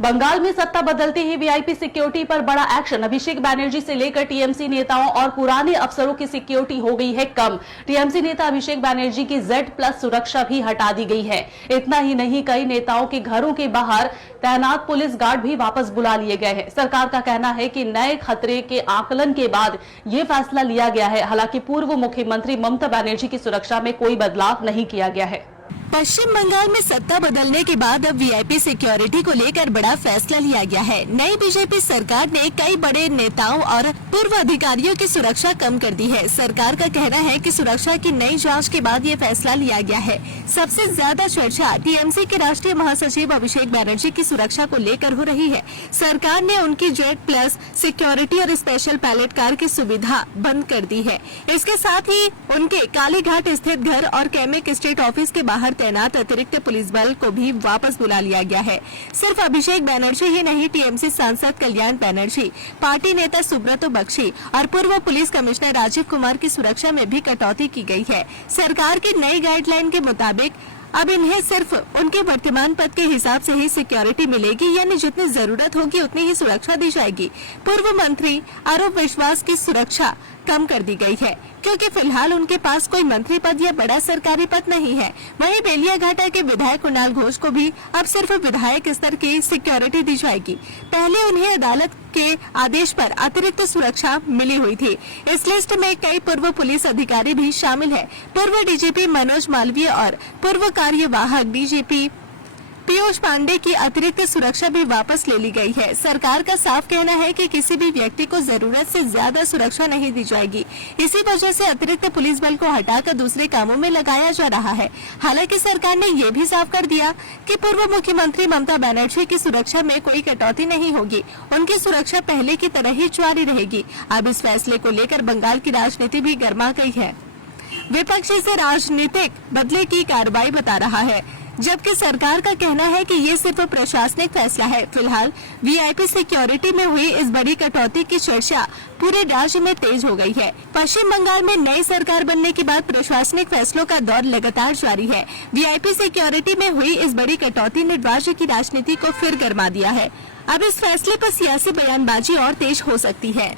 बंगाल में सत्ता बदलते ही वीआईपी सिक्योरिटी पर बड़ा एक्शन। अभिषेक बैनर्जी से लेकर टीएमसी नेताओं और पुराने अफसरों की सिक्योरिटी हो गई है कम। टीएमसी नेता अभिषेक बैनर्जी की Z+ सुरक्षा भी हटा दी गई है। इतना ही नहीं, कई नेताओं के घरों के बाहर तैनात पुलिस गार्ड भी वापस बुला लिए गए हैं। सरकार का कहना है कि नए खतरे के आकलन के बाद ये फैसला लिया गया है। हालांकि पूर्व मुख्यमंत्री ममता बनर्जी की सुरक्षा में कोई बदलाव नहीं किया गया है। पश्चिम बंगाल में सत्ता बदलने के बाद अब वीआईपी सिक्योरिटी को लेकर बड़ा फैसला लिया गया है। नई बीजेपी सरकार ने कई बड़े नेताओं और पूर्व अधिकारियों की सुरक्षा कम कर दी है। सरकार का कहना है कि सुरक्षा की नई जांच के बाद ये फैसला लिया गया है। सबसे ज्यादा चर्चा टीएमसी के राष्ट्रीय महासचिव अभिषेक बैनर्जी की सुरक्षा को लेकर हो रही है। सरकार ने उनकी Z+ सिक्योरिटी और स्पेशल पैलेट कार की सुविधा बंद कर दी है। इसके साथ ही उनके कालीघाट स्थित घर और कैमिक स्टेट ऑफिस के बाहर तैनात अतिरिक्त पुलिस बल को भी वापस बुला लिया गया है। सिर्फ अभिषेक बैनर्जी ही नहीं, टीएमसी सांसद कल्याण बैनर्जी, पार्टी नेता सुब्रतो बख्शी और पूर्व पुलिस कमिश्नर राजीव कुमार की सुरक्षा में भी कटौती की गई है। सरकार की नई गाइडलाइन के मुताबिक अब इन्हें सिर्फ उनके वर्तमान पद के हिसाब से ही सिक्योरिटी मिलेगी, यानी जितनी जरूरत होगी उतनी ही सुरक्षा दी जाएगी। पूर्व मंत्री आरोप विश्वास की सुरक्षा कम कर दी गई है क्योंकि फिलहाल उनके पास कोई मंत्री पद या बड़ा सरकारी पद नहीं है। वहीं बेलियाघाटा के विधायक कुणाल घोष को भी अब सिर्फ विधायक स्तर की सिक्योरिटी दी जाएगी। पहले उन्हें अदालत के आदेश पर अतिरिक्त सुरक्षा मिली हुई थी। इस लिस्ट में कई पूर्व पुलिस अधिकारी भी शामिल है। पूर्व डीजीपी मनोज मालवीय और पूर्व कार्यवाहक डीजीपी पीयूष पांडे की अतिरिक्त सुरक्षा भी वापस ले ली गई है। सरकार का साफ कहना है कि किसी भी व्यक्ति को जरूरत से ज्यादा सुरक्षा नहीं दी जाएगी। इसी वजह से अतिरिक्त पुलिस बल को हटाकर दूसरे कामों में लगाया जा रहा है। हालांकि सरकार ने ये भी साफ कर दिया कि पूर्व मुख्यमंत्री ममता बनर्जी की सुरक्षा में कोई कटौती नहीं होगी। उनकी सुरक्षा पहले की तरह ही जारी रहेगी। अब इस फैसले को लेकर बंगाल की राजनीति भी गर्मा गई है। विपक्ष इसे राजनीतिक बदले की कार्रवाई बता रहा है, जबकि सरकार का कहना है कि ये सिर्फ प्रशासनिक फैसला है। फिलहाल वीआईपी सिक्योरिटी में हुई इस बड़ी कटौती की चर्चा पूरे राज्य में तेज हो गई है। पश्चिम बंगाल में नई सरकार बनने के बाद प्रशासनिक फैसलों का दौर लगातार जारी है। वीआईपी सिक्योरिटी में हुई इस बड़ी कटौती ने राज्य की राजनीति को फिर गर्मा दिया है। अब इस फैसले पर सियासी बयानबाजी और तेज हो सकती है।